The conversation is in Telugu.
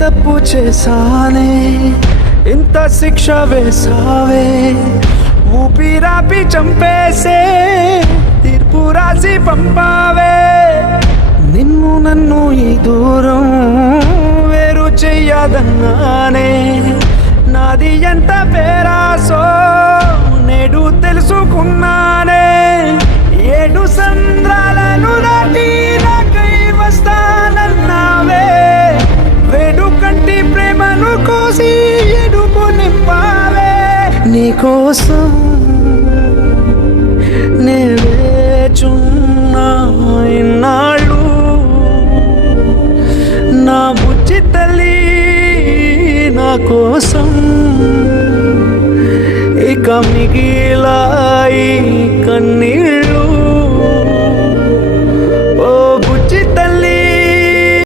తప్పు చేశానే, ఇంత శిక్ష వేసావే, ఊపిరాపి చంపేసే తీర్పు రాసి పంపావే. నిన్ను నన్ను ఈ దూరం వేరు చెయ్యదన్నానే, నాది ఎంత పేరాసో నేడు తెలుసుకున్నానే. 7 సంద్రాలను దాటి నాకై వస్తానన్నావే, వేడుకంటి ప్రేమను కోసి ఎడుపు నింపావే. నీకోసం నే వేచున్నా ఇన్నాళ్ళు, నా బుజ్జి తల్లి నా కోసం. ఇక మిగిలాయి కన్నీళ్ళు.